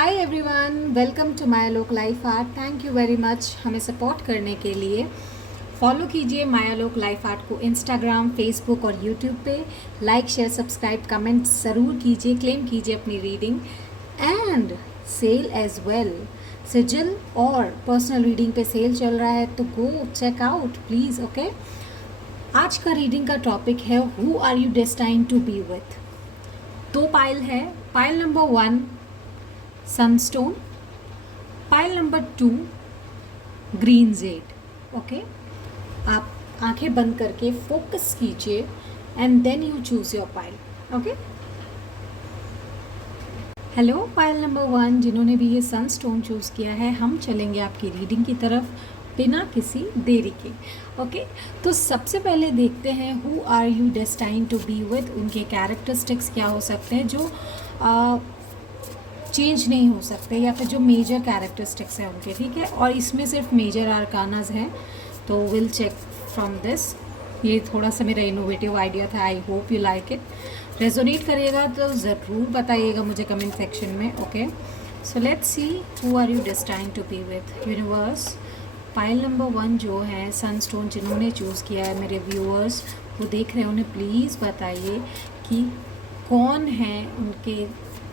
Hi everyone, welcome to Mayalok life art. Thank you very much हमें support करने के लिए। फॉलो कीजिए मायालोक लाइफ आर्ट को इंस्टाग्राम, फेसबुक और यूट्यूब पे। लाइक, शेयर, सब्सक्राइब, कमेंट ज़रूर कीजिए। क्लेम कीजिए अपनी reading and sale as well. Sigil और पर्सनल रीडिंग पे सेल चल रहा है, तो go check out please. Okay, आज का रीडिंग का टॉपिक है who are you destined to be with. दो पाइल है। Pile number 1 sunstone, pile number 2 green jade. Okay, आप आंखें बंद करके फोकस कीजिए and then you choose your pile. Okay, hello pile number 1 जिन्होंने भी ये सनस्टोन चूज़ किया है, हम चलेंगे आपकी रीडिंग की तरफ बिना किसी देरी के। ओके, तो सबसे पहले देखते हैं who are you destined to be with. उनके कैरेक्टरिस्टिक्स क्या हो सकते हैं जो चेंज नहीं हो सकते, या फिर जो मेजर कैरेक्टरिस्टिक्स हैं उनके। ठीक है, और इसमें सिर्फ मेजर आर्कानाज हैं, तो विल चेक फ्रॉम दिस। ये थोड़ा सा मेरा इनोवेटिव आइडिया था, I hope you like it. Resonate करिएगा तो ज़रूर बताइएगा मुझे कमेंट सेक्शन में। Okay, so let's see who are you destined to be with. Universe, pile number 1 जो है सनस्टोन जिन्होंने चूज़ किया है, मेरे व्यूअर्स वो देख रहे हैं, उन्हें प्लीज़ बताइए कि कौन है उनके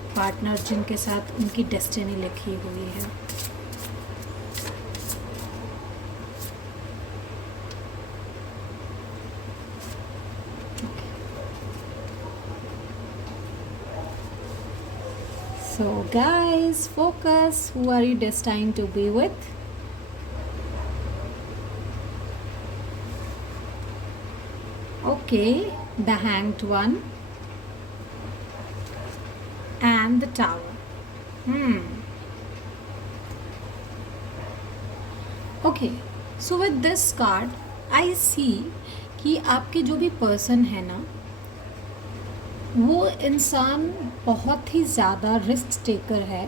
पार्टनर जिनके साथ उनकी डेस्टिनी लिखी हुई है। So guys, focus. Who are you destined to be with? Okay, the Hanged One and the Tower. Okay, so with this card I see कि आपके जो भी पर्सन है ना, वो इंसान बहुत ही ज़्यादा रिस्क टेकर है।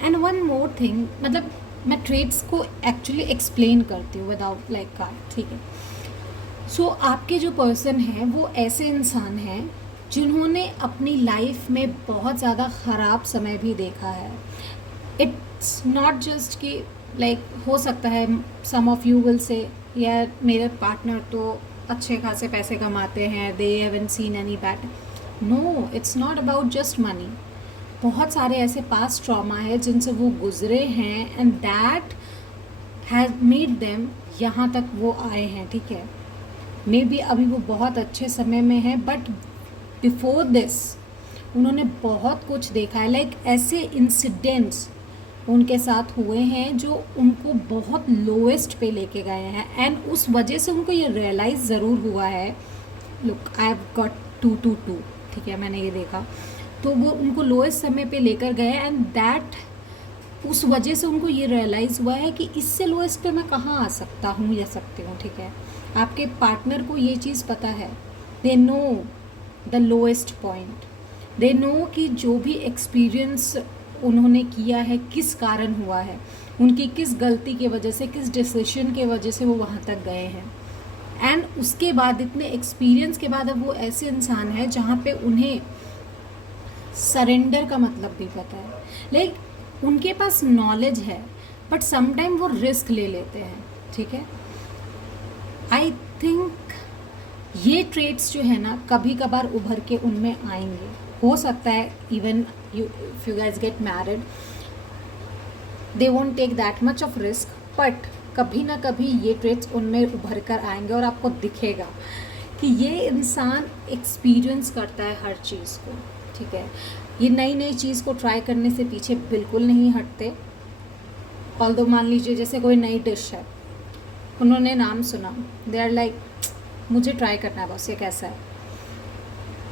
एंड वन मोर थिंग, मतलब मैं ट्रेड्स को एक्चुअली एक्सप्लेन करती हूँ विदाउट लाइक कार्ड। ठीक है, सो आपके जो पर्सन है वो ऐसे इंसान हैं जिन्होंने अपनी लाइफ में बहुत ज़्यादा ख़राब समय भी देखा है। इट्स नॉट जस्ट कि लाइक हो सकता है सम ऑफ यू विल से यार मेरे पार्टनर तो अच्छे खासे पैसे कमाते हैं, they haven't seen any bad. No, it's not about just money. बहुत सारे ऐसे पास्ट ट्रॉमा है जिनसे वो गुजरे हैं and that has made them यहाँ तक वो आए हैं। ठीक है, मे बी अभी वो बहुत अच्छे समय में है, बट बिफोर दिस उन्होंने बहुत कुछ देखा है। लाइक ऐसे इंसिडेंट्स उनके साथ हुए हैं जो उनको बहुत लोएस्ट पे लेके गए हैं, एंड उस वजह से उनको ये रियलाइज़ ज़रूर हुआ है, लुक आई हैव गॉट 222। ठीक है, मैंने ये देखा, तो वो उनको लोएस्ट समय पे लेकर गए एंड दैट उस वजह से उनको ये रियलाइज़ हुआ है कि इससे लोएस्ट पे मैं कहाँ आ सकता हूँ या सकती हूँ। ठीक है, आपके पार्टनर को ये चीज़ पता है, दे know the lowest point, they know कि जो भी एक्सपीरियंस उन्होंने किया है किस कारण हुआ है, उनकी किस गलती की वजह से, किस डिसीजन के वजह से वो वहाँ तक गए हैं। एंड उसके बाद इतने एक्सपीरियंस के बाद अब वो ऐसे इंसान है जहाँ पे उन्हें सरेंडर का मतलब भी पता है। लाइक उनके पास नॉलेज है, बट समटाइम वो रिस्क ले लेते हैं। ठीक है, आई थिंक ये ट्रेड्स जो है ना कभी कभार उभर के उनमें आएंगे। हो सकता है even if you guys get married they won't take that much of risk, but कभी ना कभी ये ट्रेड्स उनमें उभर कर आएंगे और आपको दिखेगा कि ये इंसान एक्सपीरियंस करता है हर चीज़ को। ठीक है, ये नई नई चीज़ को ट्राई करने से पीछे बिल्कुल नहीं हटते। ऑल्दो मान लीजिए जैसे कोई नई डिश है, उन्होंने नाम सुना, दे आर लाइक मुझे ट्राई करना है बस, ये कैसा है।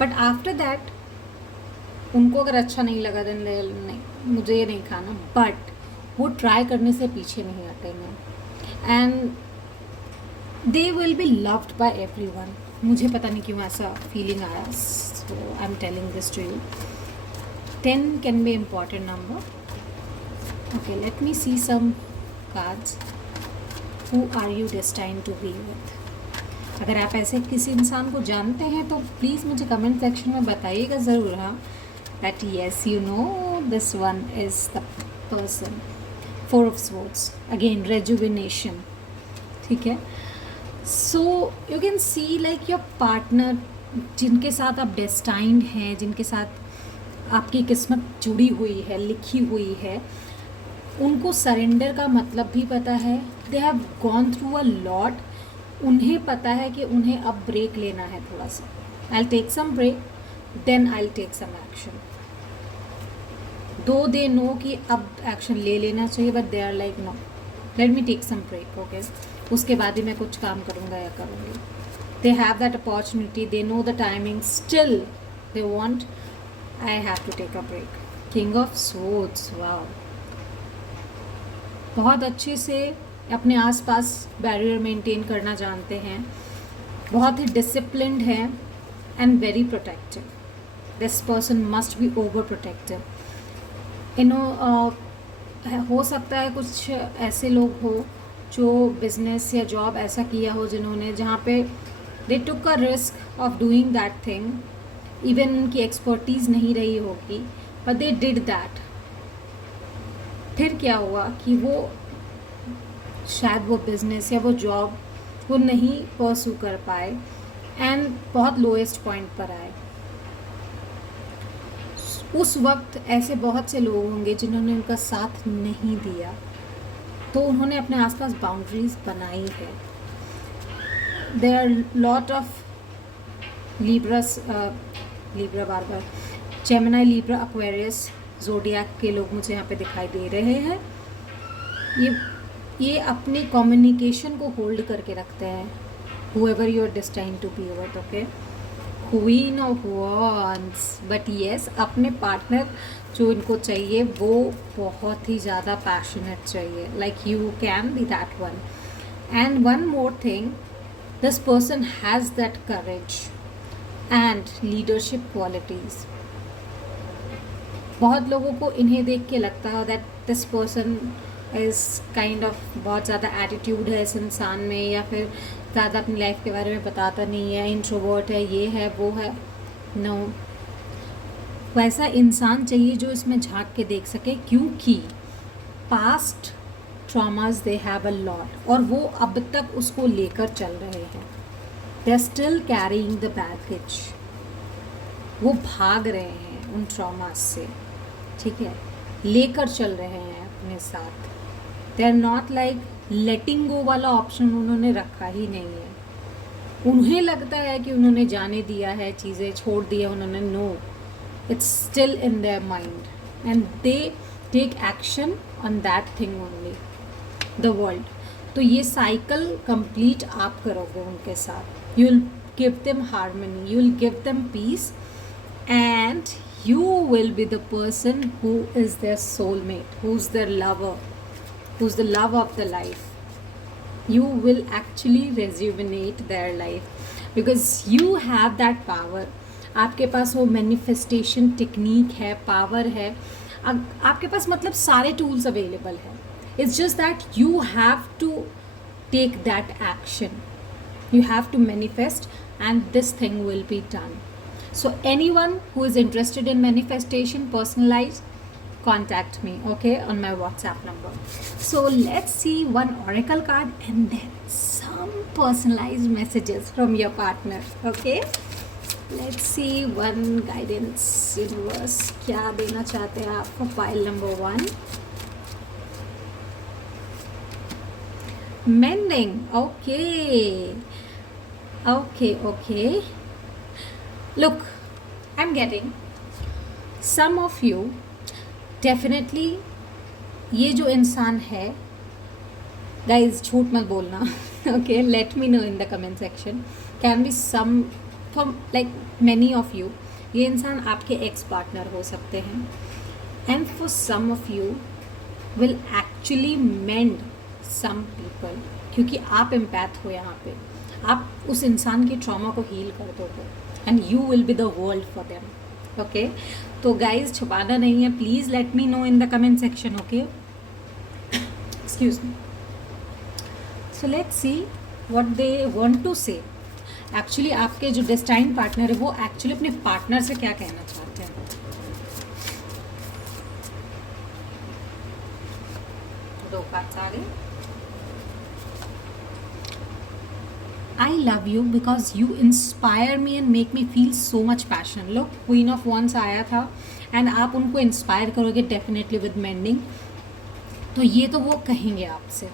बट आफ्टर दैट उनको अगर अच्छा नहीं लगा देन नहीं मुझे ये नहीं खाना, बट वो ट्राई करने से पीछे नहीं हटेंगे and they will be loved by everyone. मुझे पता नहीं क्यों ऐसा फीलिंग आया, so I am telling this to you. 10 can be important number. Okay, let me see some cards. Who are you destined to be with. अगर आप ऐसे किसी इंसान को जानते हैं तो प्लीज़ मुझे कमेंट सेक्शन में बताइएगा ज़रूर, हाँ, that yes you know this one is the person, 4 of swords, again rejuvenation, ठीक है. So you can see like your partner, जिनके साथ आप डेस्टाइंड हैं, जिनके साथ आपकी किस्मत जुड़ी हुई है, लिखी हुई है, उनको सरेंडर का मतलब भी पता है. They have gone through a lot. उन्हें पता है कि उन्हें अब ब्रेक लेना है थोड़ा सा. I take some break, then I take some action. Though they know कि अब एक्शन ले लेना चाहिए, but they are like no, let me take some break, okay, उसके बाद ही मैं कुछ काम करूँगा या करूँगी. They have that opportunity, they know the timing, still they want, I have to take a break. King of swords, wow, बहुत अच्छे से अपने आसपास बैरियर मेंटेन करना जानते हैं, बहुत ही डिसिप्लिन्ड हैं and very protective. This person must be over protective. हो सकता है कुछ ऐसे लोग हो जो बिजनेस या जॉब ऐसा किया हो जिन्होंने, जहाँ पे they took a risk of doing that thing, even उनकी एक्सपर्टीज़ नहीं रही होगी, बट दे डिड दैट. फिर क्या हुआ कि वो शायद वो बिज़नेस या वो जॉब वो नहीं परसू कर पाए एंड बहुत लोएस्ट पॉइंट पर आए. उस वक्त ऐसे बहुत से लोग होंगे जिन्होंने उनका साथ नहीं दिया, तो उन्होंने अपने आसपास बाउंड्रीज बनाई है. There are lot of Libra बार जेमिनी, लिब्रा, एक्वेरियस, ज़ोडिएक के लोग मुझे यहाँ पे दिखाई दे रहे हैं. ये अपनी कम्युनिकेशन को होल्ड करके रखते हैं. whoever you are destined to be with, okay. Queen of Wands, but yes, अपने पार्टनर जो इनको चाहिए वो बहुत ही ज़्यादा पैशनेट चाहिए, like you can be that one. And one more thing, this person has that courage and leadership qualities. बहुत लोगों को इन्हें देख के लगता है that this person is kind of बहुत ज़्यादा एटीट्यूड है इस इंसान में, या फिर ज़्यादा अपनी लाइफ के बारे में बताता नहीं है, इंट्रोवर्ट है, ये है वो है. नो, वैसा इंसान चाहिए जो इसमें झांक के देख सके, क्योंकि past traumas they have a lot और वो अब तक उसको लेकर चल रहे हैं. They are still carrying the baggage. वो भाग रहे हैं उन ट्रॉमास से, ठीक है, लेकर चल रहे हैं अपने साथ. दे आर नॉट लाइक लेटिंग गो वाला ऑप्शन उन्होंने रखा ही नहीं है. उन्हें लगता है कि उन्होंने जाने दिया है, चीज़ें छोड़ दी है उन्होंने. No, it's still in their mind and they take action on that thing only, the world. तो ये साइकिल कंप्लीट आप करोगे उनके साथ. You will give them harmony, you will give them peace, and you will be the person who is their soulmate, who's their lover, who's the love of the life. You will actually rejuvenate their life because you have that power. आपके पास वो manifestation technique है, power है, आपके पास मतलब सारे tools available हैं. It's just that you have to take that action. You have to manifest and this thing will be done. So anyone who is interested in manifestation, personalized, contact me, okay, on my WhatsApp number. So let's see one oracle card and then some personalized messages from your partner, okay. Let's see one guidance, universe, क्या देना चाहते हैं आपको. Pile number 1, mending, okay. Look, I'm getting some of you definitely, ये जो इंसान है, guys झूठ मत बोलना, okay, let me know in the comment section. Can be some from like many of you, ये इंसान आपके एक्स पार्टनर हो सकते हैं. And for some of you will actually mend some people, क्योंकि आप empath हो यहाँ पे. आप उस इंसान की ट्रॉमा को हील कर दोगे and you will be the world for them, okay. तो guys छुपाना नहीं है, please let me know in the comment section, okay. Excuse me. So let's see what they want to say. Actually आपके जो destined partner है वो actually अपने partner से क्या कहना चाहते हैं. 2 कार्ड्स आ गए। I love you because you inspire me and make me feel so much passion. Look, Queen of Wands आया था एंड आप उनको इंस्पायर करोगे डेफिनेटली विद मेंडिंग, तो ये तो वो कहेंगे आपसे।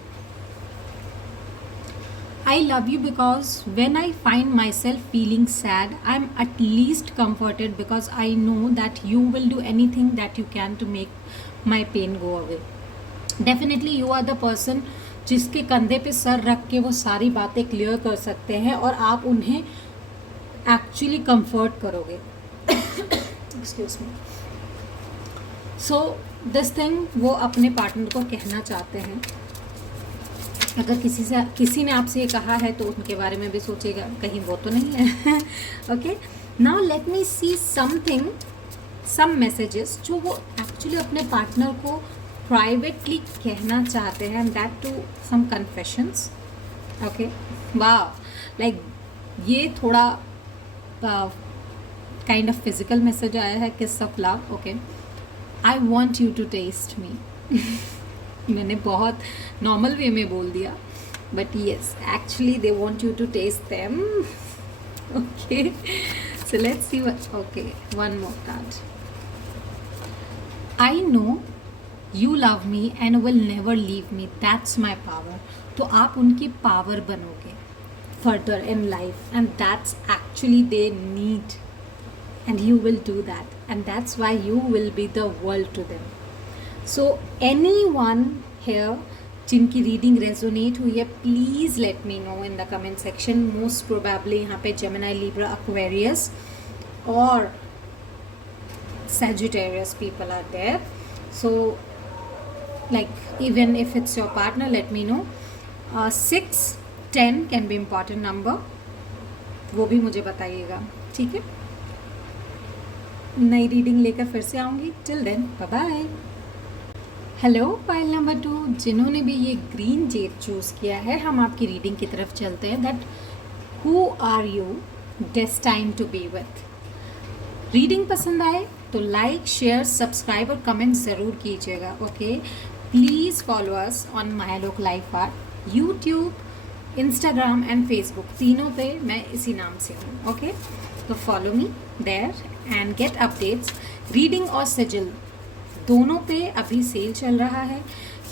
I love you because when I find myself feeling sad, I'm at least comforted because I know that you will do anything that you can to make my pain go away. Definitely you are the person जिसके कंधे पे sir रख के वो सारी बातें clear कर सकते हैं और आप उन्हें एक्चुअली कंफर्ट करोगे। Excuse me. So this thing वो अपने पार्टनर को कहना चाहते हैं। अगर किसी ने आपसे ये कहा है तो उनके बारे में भी सोचेगा कहीं वो तो नहीं है। Okay, now let me see something, some messages जो वो एक्चुअली अपने पार्टनर को प्राइवेटली कहना चाहते हैं, and that too some confessions. Okay, वाह, लाइक ये थोड़ा काइंड ऑफ फिजिकल मैसेज आया है, kiss of love. Okay, I want you to test me. मैंने बहुत नॉर्मल वे में बोल दिया, but yes actually they want you to test them. Okay, so let's see. Okay, one more card. I know you love me and will never leave me, that's my power. तो आप उनकी power बनोगे further in life, and that's actually they need, and you will do that, and that's why you will be the world to them. So anyone here जिनकी reading resonate हुई है, please let me know in the comment section. Most probably यहाँ पे Gemini, Libra, Aquarius और Sagittarius people are there. So like even if it's your partner, let me know. 6, 10 can be important number, वो भी मुझे बताइएगा, ठीक है। नई रीडिंग लेकर फिर से आऊँगी। Till then bye bye. Hello pile number 2, जिन्होंने भी ये ग्रीन जेड चूज़ किया है, हम आपकी रीडिंग की तरफ चलते हैं। That who are you destined to be with. Reading पसंद आए तो लाइक, शेयर, सब्सक्राइब और कमेंट ज़रूर कीजिएगा। Okay, please follow us on Mayalok life art, YouTube, Instagram and Facebook, तीनों पे मैं इसी नाम से हूँ। ओके, तो follow me there and get updates. Reading और सिजिल दोनों पे अभी सेल चल रहा है।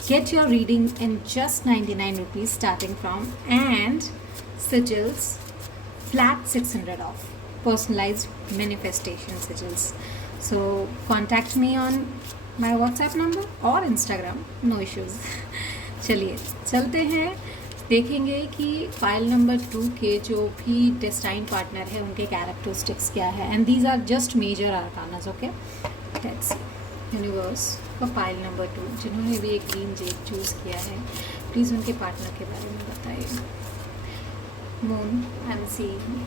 Get your reading in just 99 rupees starting from, and सिजिल्स flat 600 off, personalized manifestation sigils. So contact me on my WhatsApp number और Instagram, no issues. चलिए चलते हैं, देखेंगे कि फाइल नंबर 2 के जो भी डेस्टाइन पार्टनर है उनके कैरेक्टरिस्टिक्स क्या है, and these are just major arcanas. Okay, let's see universe for pile number 2, जिन्होंने भी एक ग्रीन जेड चूज़ किया है, प्लीज़ उनके पार्टनर के बारे में बताइए। Moon, I am seeing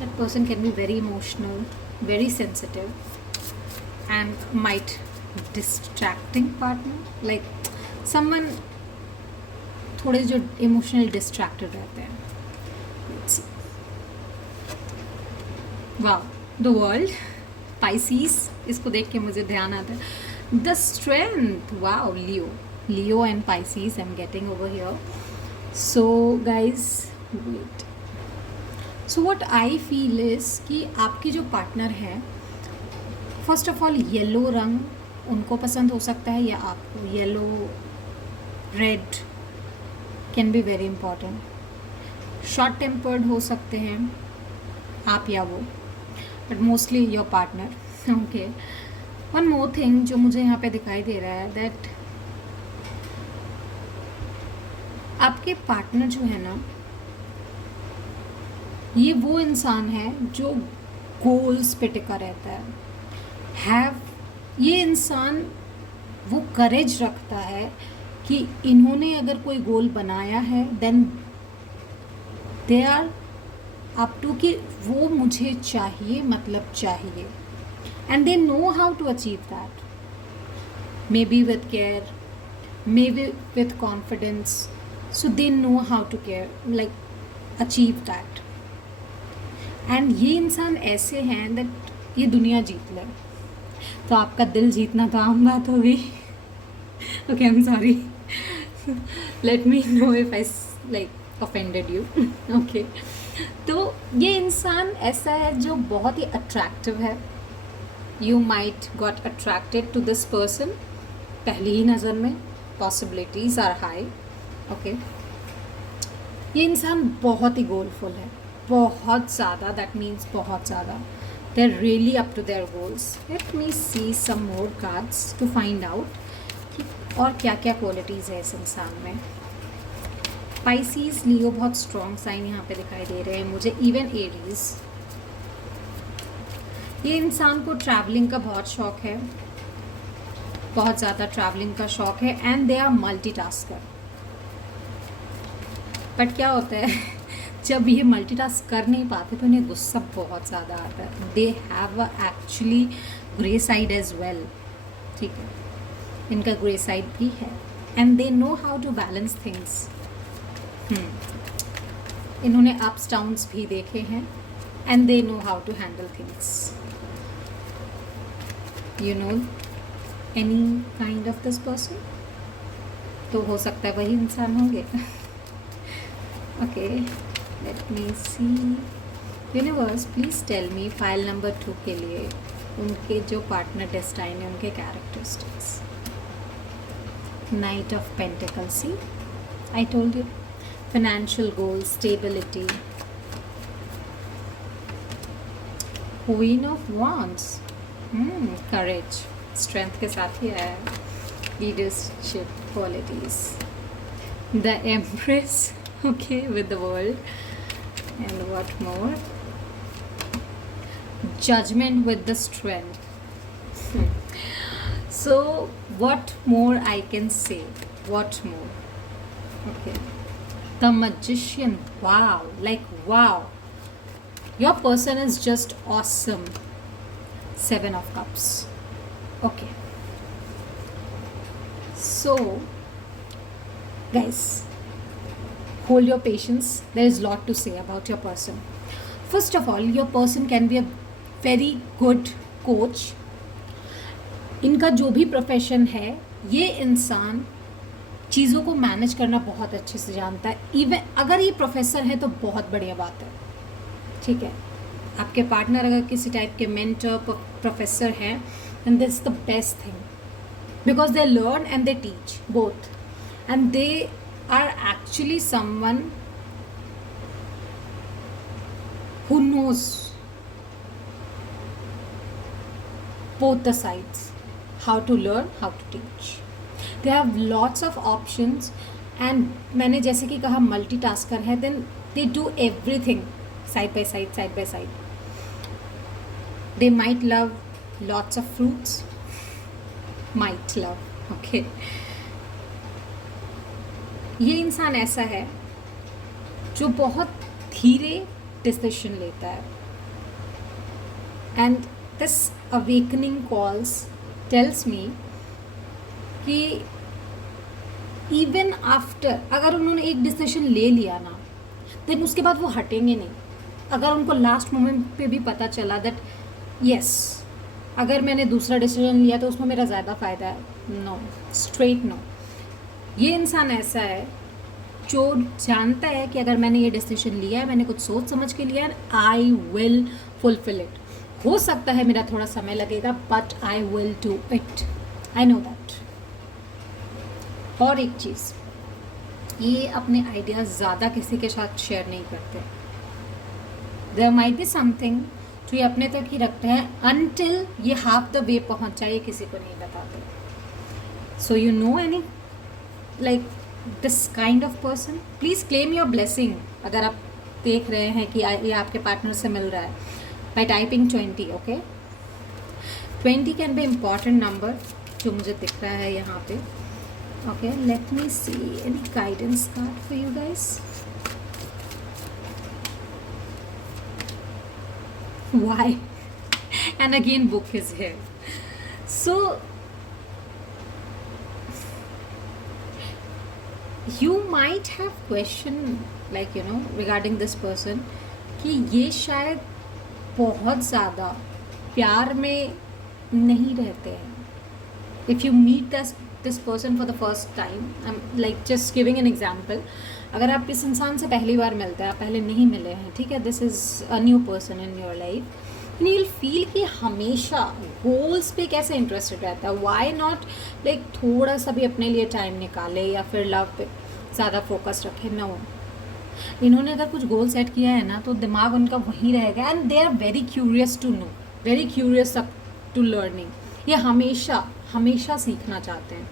that person can be very emotional, very sensitive, and might distracting partner, like someone थोड़े जो emotional distracted रहते हैं। Let's see. Wow, the world, Pisces, इसको देख के मुझे ध्यान आता है the strength. Wow, Leo and Pisces I'm getting over here. So guys, wait. So what I feel is कि आपके जो पार्टनर हैं, फर्स्ट ऑफ ऑल येलो रंग उनको पसंद हो सकता है, या आपको yellow, red can be very important. Short tempered हो सकते हैं आप या वो, but mostly your partner. Okay, one more thing जो मुझे यहाँ पे दिखाई दे रहा है, दैट आपके पार्टनर जो है ना, ये वो इंसान है जो गोल्स पे टिका रहता है। ये इंसान वो करेज रखता है कि इन्होंने अगर कोई गोल बनाया है, then they are up to कि वो मुझे चाहिए, मतलब चाहिए, and they know how to achieve that, maybe with care, maybe with confidence. So they know how to care, like achieve that. And ये इंसान ऐसे हैं दैट ये दुनिया जीत ले, तो आपका दिल जीतना तो आम बात हो गई। Okay, I am sorry, let me know if I like offended you. Okay, तो ये इंसान ऐसा है जो बहुत ही अट्रैक्टिव है। You might got attracted to this person पहली ही नज़र में, पॉसिबिलिटीज़ आर हाई। ओके, ये इंसान बहुत ही गोलफुल है, बहुत ज़्यादा, दैट मीन्स बहुत ज़्यादा। They are really up to their goals. Let me see some more cards to find out कि और क्या क्या क्वालिटीज़ है इस इंसान में। पाइसीज, लियो बहुत स्ट्रॉन्ग साइन यहाँ पे दिखाई दे रहे हैं मुझे, इवन एरीज। ये इंसान को ट्रैवलिंग का बहुत शौक है, बहुत ज़्यादा ट्रैवलिंग का शौक है, and they are multitasker. But क्या होता है जब ये मल्टीटास्क कर नहीं पाते तो इन्हें गुस्सा बहुत ज़्यादा आता है। They have actually grey side as well, ठीक है, इनका ग्रे साइड भी है, and they know how to balance things. इन्होंने अप्स डाउन्स भी देखे हैं, and they know how to handle things. You know any kind of this person, तो हो सकता है वही इंसान होंगे। Okay, let me see. Universe please tell me file number 2 के लिए उनके जो पार्टनर डेस्टाइन है, उनके characteristics. Knight of pentacles, see I told you, financial goals, stability. Queen of Wands, courage, strength के साथ ही आया है, leadership qualities. The Empress, okay, with the world, and what more? Judgment with the strength. So what more I can say? What more? Okay. The Magician, wow, like wow, your person is just awesome. 7 of Cups. Okay, so guys, hold your patience. There is a lot to say about your person. First of all, your person can be a very good coach. इनका जो भी profession है, ये इंसान चीज़ों को manage करना बहुत अच्छे से जानता है। इवन अगर ये प्रोफेसर है तो बहुत बढ़िया बात है, ठीक है। आपके पार्टनर अगर किसी टाइप के मेंटर प्रोफेसर हैं, and this the best thing, because they learn and they teach both, and they are actually someone who knows both the sides, how to learn, how to teach. They have lots of options, and मैंने जैसे कि कहा multitasker है, then they do everything side by side. They might love lots of fruits, might love, okay. ये इंसान ऐसा है जो बहुत धीरे डिसीजन लेता है, and this awakening calls tells me कि इवन आफ्टर, अगर उन्होंने एक डिसीजन ले लिया ना, देन उसके बाद वो हटेंगे नहीं। अगर उनको लास्ट मोमेंट पे भी पता चला दैट यस, अगर मैंने दूसरा डिसीजन लिया तो उसमें मेरा ज़्यादा फ़ायदा है, नो, स्ट्रेट नो। ये इंसान ऐसा है जो जानता है कि अगर मैंने ये डिसीजन लिया है, मैंने कुछ सोच समझ के लिया है, आई विल फुलफिल इट। हो सकता है मेरा थोड़ा समय लगेगा, but I will do it, I know that. और एक चीज़, ये अपने आइडियाज़ ज़्यादा किसी के साथ शेयर नहीं करते। देयर माइट बी समथिंग जो ये अपने तक ही रखते हैं, अनटिल ये हाफ द वे पहुंच जाए, किसी को नहीं बताते। So you know any like this kind of person, please claim your blessing. अगर आप देख रहे हैं कि ये आपके पार्टनर से मिल रहा है, by typing 20, okay. 20 can be important number जो मुझे दिख रहा है यहाँ पे। Okay, let me see any guidance card for you guys. Why? And again book is here. So you might have question like regarding this person कि ये शायद बहुत ज़्यादा प्यार में नहीं रहते हैं। If you meet this person for the first time, I am like just giving an example, अगर आप इस इंसान से पहली बार मिलते हैं, आप पहले नहीं मिले हैं, ठीक है, this is a new person in your life, you will feel कि हमेशा गोल्स पे कैसे इंटरेस्टेड रहता है, वाई नॉट लाइक थोड़ा सा भी अपने लिए टाइम निकाले या फिर लव पे ज़्यादा फोकस रखे। नो, इन्होंने अगर कुछ गोल सेट किया है ना तो दिमाग उनका वहीं रहेगा, and they are very curious to know, very curious up to learning, ये हमेशा हमेशा सीखना चाहते हैं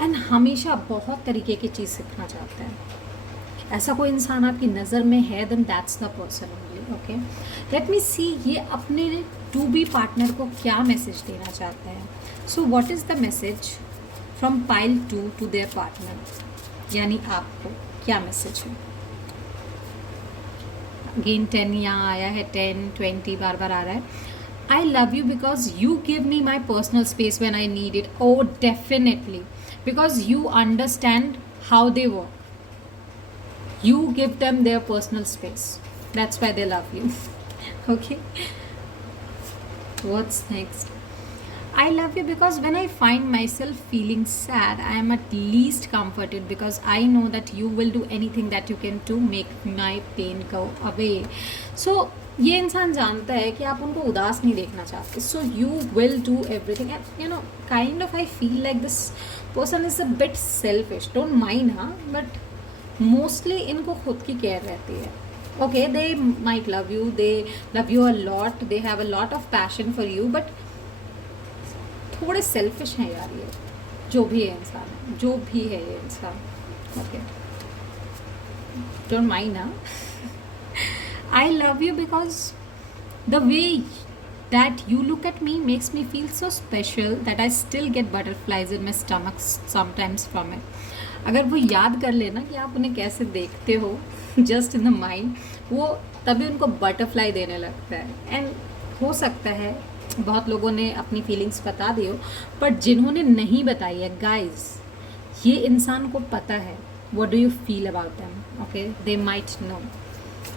एंड हमेशा बहुत तरीके की चीज़ सीखना चाहते हैं। ऐसा कोई इंसान आपकी नज़र में है, then that's the person only. Okay, let me see ये अपने टू बी पार्टनर को क्या मैसेज देना चाहते हैं। So what is the message from pile 2 to their partner, यानी आपको क्या मैसेज है। अगेन 10 यहाँ आया है, 10 20 बार बार आ रहा है। I love you because you give me my personal space when I need it. Oh, definitely. Because you understand how they work. You give them their personal space. That's why they love you. Okay. What's next? I love you because when I find myself feeling sad, I am at least comforted because I know that you will do anything that you can to make my pain go away. So ये इंसान जानता है कि आप उनको उदास नहीं देखना चाहते, so you will do everything, and you know kind of I feel like this person is a bit selfish, don't mind, हाँ, बट मोस्टली इनको खुद की केयर रहती है। Okay, they might love you a lot, they have a lot of passion for you, but थोड़े selfish हैं यार ये, जो भी है इंसान, जो भी है ये इंसान। ओके, डोंट माइंड, हाँ। I love you because the way that you look at me makes me feel so special that I still get butterflies in my stomach sometimes from it. अगर वो याद कर लेना कि आप उन्हें कैसे देखते हो जस्ट इन द माइंड, वो तभी उनको बटरफ्लाई देने लगता है। एंड हो सकता है बहुत लोगों ने अपनी फीलिंग्स बता दी हो, बट जिन्होंने नहीं बताई है गाइज, ये इंसान को पता है what do you feel about them. Okay, they might know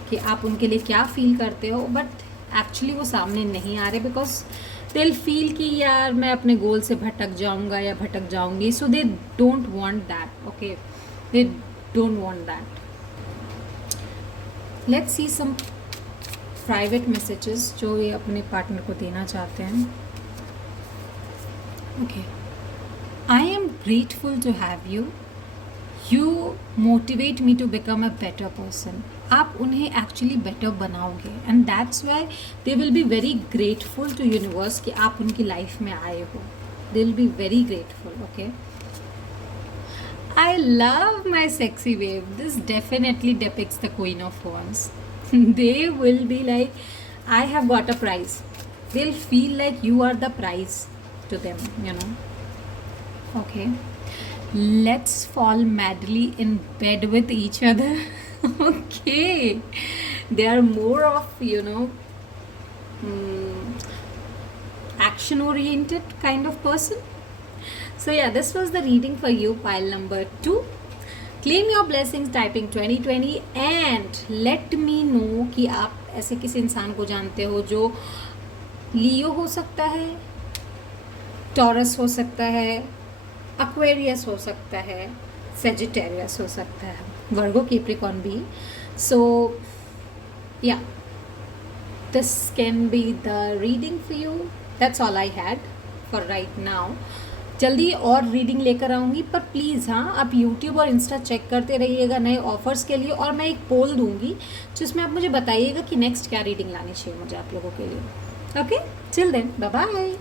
कि आप उनके लिए क्या फील करते हो, बट एक्चुअली वो सामने नहीं आ रहे बिकॉज दे विल फील कि यार मैं अपने गोल से भटक जाऊंगा या भटक जाऊंगी, so they don't want that. Okay, they don't want that. Let's see some private messages जो ये अपने पार्टनर को देना चाहते हैं। Okay, I am grateful to have you, you motivate me to become a better person. आप उन्हें actually better बनाओगे, and that's why they will be very grateful to universe कि आप उनकी लाइफ में आए हो। They will be very grateful. Okay, I love my sexy wave, this definitely depicts the queen of wands. They will be like I have got a prize, they will feel like you are the prize to them, you know. Okay, let's fall madly in bed with each other. Okay, they are more of, you know, action oriented kind of person. So yeah, this was the reading for you, pile number 2. Claim your blessings typing 2020 and let me know कि आप ऐसे किस इंसान को जानते हो जो लियो हो सकता है, टॉरस हो सकता है, एक्वेरियस हो सकता है, सेजिटेरियस हो सकता है, वर्गो, कैप्रिकॉर्न भी। सो या, this can be the reading for you. That's all I had for right now. जल्दी और रीडिंग लेकर आऊँगी, पर प्लीज़ हाँ, आप यूट्यूब और इंस्टा चेक करते रहिएगा नए ऑफर्स के लिए, और मैं एक पोल दूँगी जिसमें आप मुझे बताइएगा कि नेक्स्ट क्या रीडिंग लानी चाहिए मुझे आप लोगों के लिए। Okay, till then, bye bye.